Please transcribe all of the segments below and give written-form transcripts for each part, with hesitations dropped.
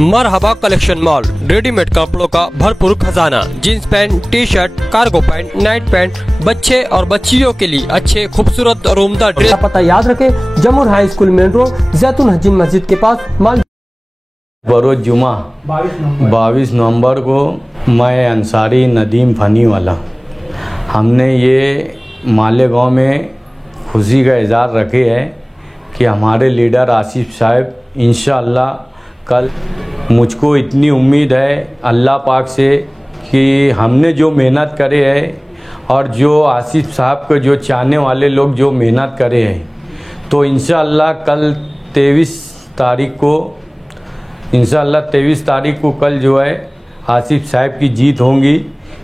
मरहबा collection mall, readymade कपड़ों का भरपूर खजाना, jeans pant, T shirt, cargo pant, night pant, बच्चे और बच्चियों के लिए अच्छे खूबसूरत और उम्दा ड्रेस। पता याद रखे, जमूर हाई स्कूल मेन रोड, जैतून हजीन मस्जिद के पास। बरोज जुमा 22 नवंबर को मैं अंसारी नदीम फनी वाला, हमने ये मालेगांव में खुशी का इज़हार रखे है कि हमारे लीडर आसिफ साहब इंशाअल्लाह कल, मुझको इतनी उम्मीद है अल्लाह पाक से कि हमने जो मेहनत करे है और जो आसिफ साहब को जो चाहने वाले लोग जो मेहनत करे हैं, तो इंशाअल्लाह कल 23 तारीख को कल जो है आसिफ साहब की जीत होगी।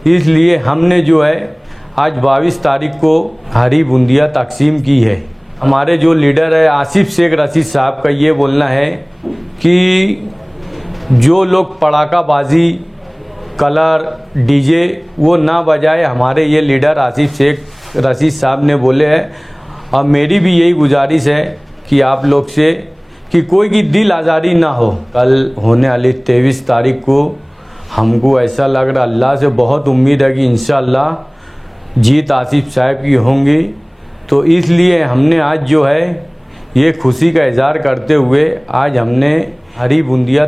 इसलिए हमने जो है आज 22 तारीख को हरी बूंदिया तकसीम की है। हमारे जो लीडर है आसिफ शेख रशीद साहब का ये बोलना है कि जो लोग पटाखाबाजी, कलर, डीजे वो ना बजाए, हमारे ये लीडर आसिफ शेख रशीद साहब ने बोले हैं। और मेरी भी यही गुजारिश है कि आप लोग से कि कोई की दिल आज़ारी ना हो। कल होने वाली 23 तारीख को हमको ऐसा लग रहा, अल्लाह से बहुत उम्मीद है कि इंशाअल्लाह जीत आसिफ साहब की होंगी। तो इसलिए हमने आज जो है ये खुशी का इज़हार करते हुए आज हमने हरी बूंदिया